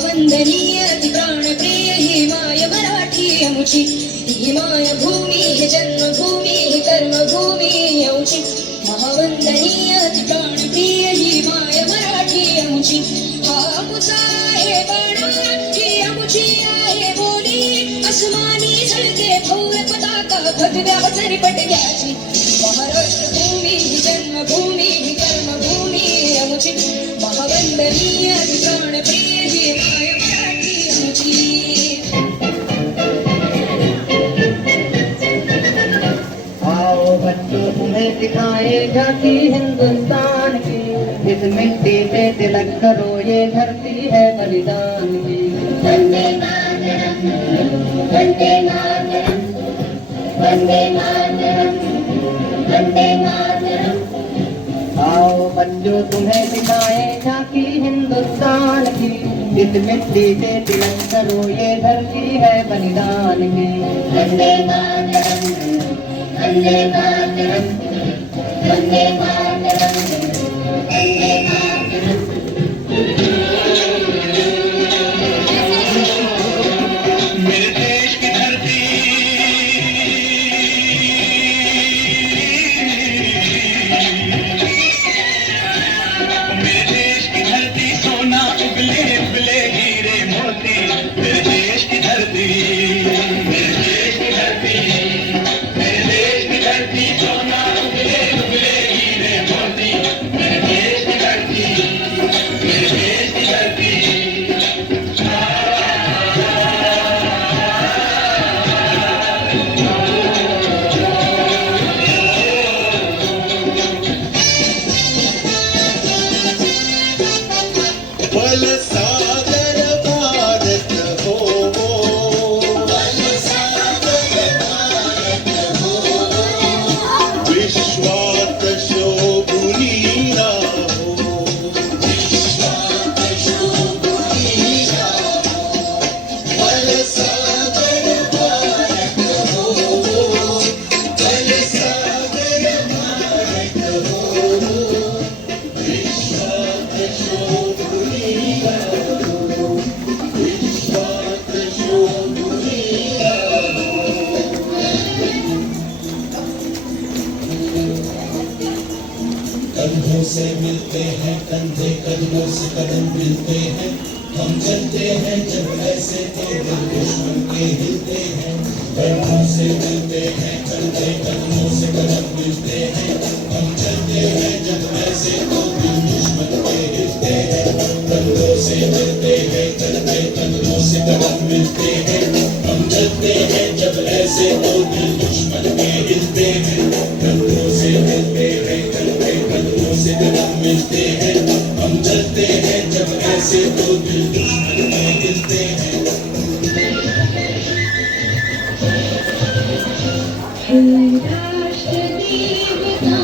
महावंदनीय अति प्राणप्रिय ही my Marathi अमुची, he my भूमी हे जन्मभूमी हे कर्मभूमी अमुची, महावंदनीय अति प्राणप्रिय ही माय मराठी अमुची, हा अमुचा आहे बाणा ही अमुची आहे बोली, अस्मानी झळके भव्य पताका भगव्या जरीपटक्याची, महाराष्ट्र भूमी ही जन्मभूमी ही कर्मभूमी अमुची, महावंदनीय अति प्राणप्रिय ही माय मराठी अमुची। आओ बच्चों तुम्हें दिखाए झांकी हिंदुस्तान की, इस मिट्टी पे तिलक करो ये धरती है बलिदान की। वंदे मातरम, वंदे मातरम, वंदे मातरम, वंदे मातरम। आओ बच्चों तुम्हें दिखाए झांकी हिंदुस्तान की, इस मिट्टी पे तिलक करो ये धरती है बलिदान की। वंदे मातरम, वंदे मातरम, वंदे मातरम, वंदे मातरम। मेरे देश की धरती, मेरे देश की धरती सोना उगले उगले हीरे मोती, मेरे देश की धरती, मेरे देश की धरती, मेरे देश की धरती सोना उगले उगले हीरे मोती, मेरे देश की धरती, मेरे देश की धरती। बल सागर भारत हो, बल सागर भारत हो, विश्वात शोभुनी राहो, विश्वात शोभुनी राहो, बल सागर भारत हो, बल सागर भारत हो, विश्वात शोभुनी राहो, विश्वात शोभुनी राहो। कंधों से मिलते हैं कंधे, कदमों से कदम मिलते हैं, हम चलते हैं जब ऐसे तो दिल दुश्मन के हिलते हैं। कंधों से मिलते हैं कंधे, कदमों से कदम मिलते हैं, हम चलते हैं जब ऐसे तो दिल दुश्मन के हिलते हैं। कंधों से मिलते हैं कंधे, कदमों से कदम मिलते हैं, हम चलते हैं जब ऐसे तो दिल दुश्मन के हिलते हैं। कंधों से मिलते हैं कंधे, कदमों से कदम मिलते हैं, हम चलते हैं जब ऐसे तो दिल दुश्मन के हिलते हैं। हे राष्ट्र देवता